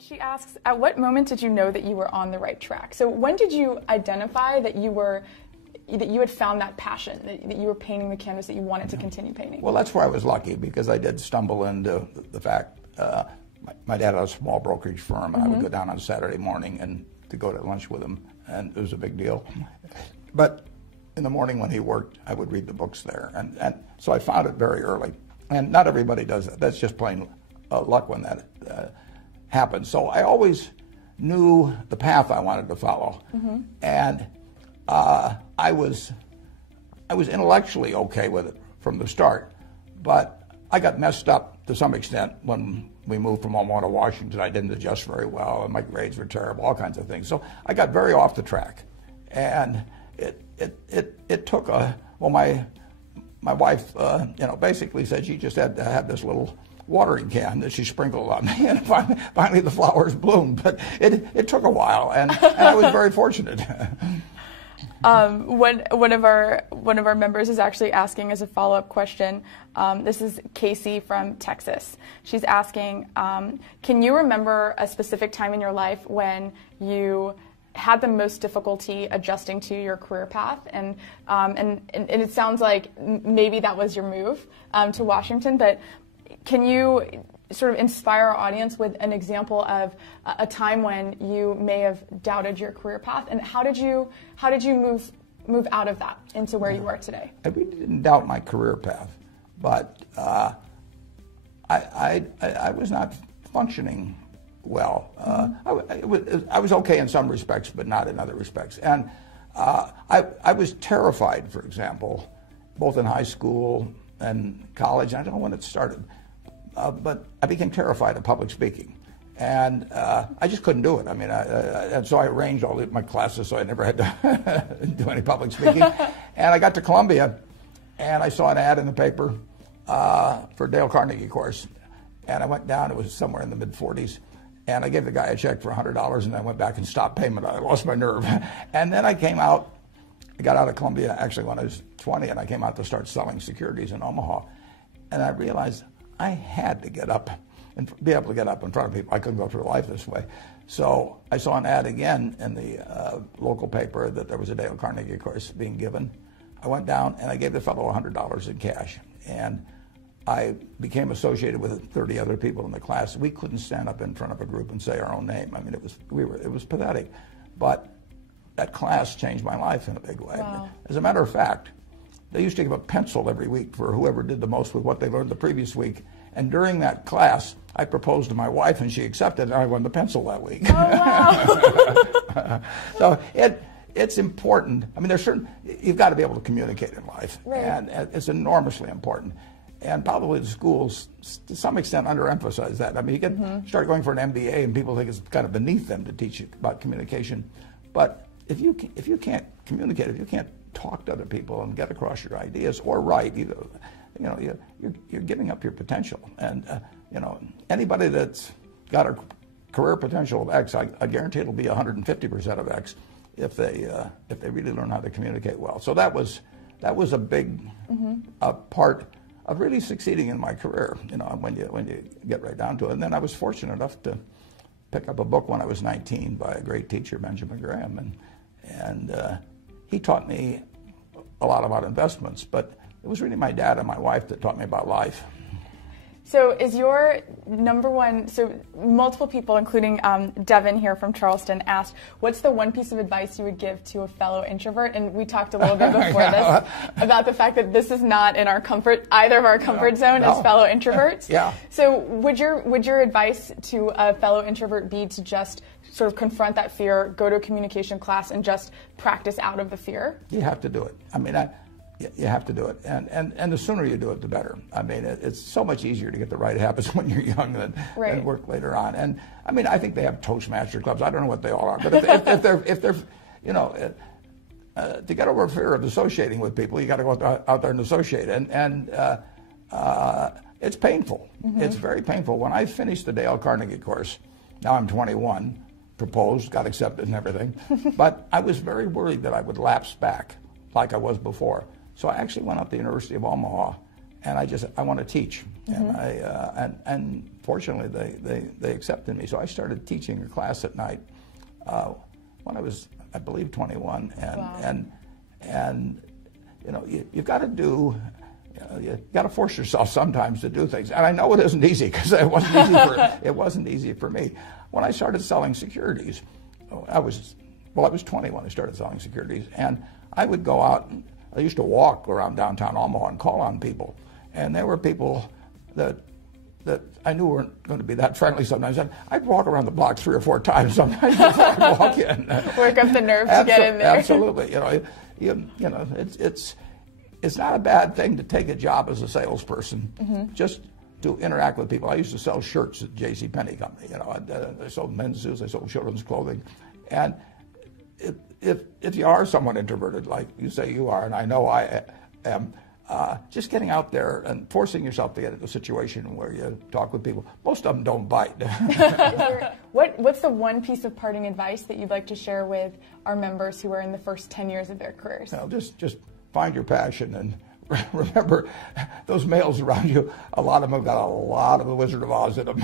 She asks, at what moment did you know that you were on the right track? So when did you identify that you had found that passion, that you were painting the canvas that you wanted to continue painting? Well, that's where I was lucky, because I did stumble into the fact, my dad had a small brokerage firm, and I would go down on Saturday morning and to go to lunch with him, and it was a big deal. But in the morning when he worked, I would read the books there, and so I found it very early. And not everybody does that. That's just plain luck when that happened. So I always knew the path I wanted to follow, and I was intellectually okay with it from the start, but I got messed up to some extent when we moved from Omaha to Washington. I didn't adjust very well, and my grades were terrible, all kinds of things. So I got very off the track, and it took my wife, basically said she just had to have this little watering can that she sprinkled on me, and finally the flowers bloomed. But it took a while, and I was very fortunate. One of our members is actually asking as a follow-up question. This is Casey from Texas. She's asking, can you remember a specific time in your life when you had the most difficulty adjusting to your career path? And it sounds like maybe that was your move to Washington, but can you sort of inspire our audience with an example of a time when you may have doubted your career path, and how did you move out of that into where you are today? I really didn't doubt my career path, but I was not functioning well. I was okay in some respects, but not in other respects. And I was terrified, for example, both in high school and college. I don't know when it started, but I became terrified of public speaking. And I just couldn't do it. I mean, and so I arranged all my classes so I never had to do any public speaking. And I got to Columbia, and I saw an ad in the paper for a Dale Carnegie course. And I went down, it was somewhere in the mid-40s, and I gave the guy a check for $100, and I went back and stopped payment. I lost my nerve. And then I came out, I got out of Columbia actually when I was 20, and I came out to start selling securities in Omaha. And I realized I had to get up and be able to get up in front of people. I couldn't go through life this way. So I saw an ad again in the local paper that there was a Dale Carnegie course being given. I went down and I gave the fellow $100 in cash. And I became associated with 30 other people in the class. We couldn't stand up in front of a group and say our own name. I mean, it was pathetic. But that class changed my life in a big way. Wow. As a matter of fact, they used to give a pencil every week for whoever did the most with what they learned the previous week. And during that class, I proposed to my wife, and she accepted, and I won the pencil that week. Oh, wow. So it's important. I mean, you've got to be able to communicate in life, right. And it's enormously important. And probably the schools, to some extent, underemphasize that. I mean, you can start going for an MBA, and people think it's kind of beneath them to teach you about communication. But if you can't communicate, if you can't talk to other people and get across your ideas or write, you're giving up your potential. And anybody that's got a career potential of X, I guarantee it'll be 150% of X if they really learn how to communicate well. So that was a big part of really succeeding in my career. When you get right down to it. And then I was fortunate enough to pick up a book when I was 19 by a great teacher, Benjamin Graham, and he taught me a lot about investments, but it was really my dad and my wife that taught me about life. So is your number one, so multiple people, including Devin here from Charleston, asked, what's the one piece of advice you would give to a fellow introvert? And we talked a little bit before this about the fact that this is not in our either of our comfort zone as fellow introverts. Yeah. So would your advice to a fellow introvert be to just sort of confront that fear, go to a communication class, and just practice out of the fear? You have to do it. I mean, you have to do it, and the sooner you do it, the better. I mean, it's so much easier to get the right habits when you're young than work later on. And I mean, I think they have Toastmaster clubs. I don't know what they all are, but if they're to get over fear of associating with people, you got to go out there and associate. And it's painful. It's very painful. When I finished the Dale Carnegie course, now I'm 21, proposed, got accepted, and everything, but I was very worried that I would lapse back like I was before. So I actually went up to the University of Omaha and I want to teach, and and fortunately they accepted me. So I started teaching a class at night when I was, I believe, 21, and you know, you've got to do. You got to force yourself sometimes to do things, and I know it isn't easy because it wasn't easy for me. When I started selling securities, I was 20 when I started selling securities, and I would go out. I used to walk around downtown Omaha and call on people, and there were people that I knew weren't going to be that friendly sometimes. And I'd walk around the block 3 or 4 times sometimes before I'd walk in. Work up the nerve to get in there. Absolutely, you know, it's not a bad thing to take a job as a salesperson, just to interact with people. I used to sell shirts at J.C. Penney Company. You know, I sold men's suits, I sold children's clothing, and if you are somewhat introverted, like you say you are, and I know I am, just getting out there and forcing yourself to get into a situation where you talk with people. Most of them don't bite. What's the one piece of parting advice that you'd like to share with our members who are in the first 10 years of their careers? Well, just find your passion, and remember, those males around you, a lot of them have got a lot of the Wizard of Oz in them.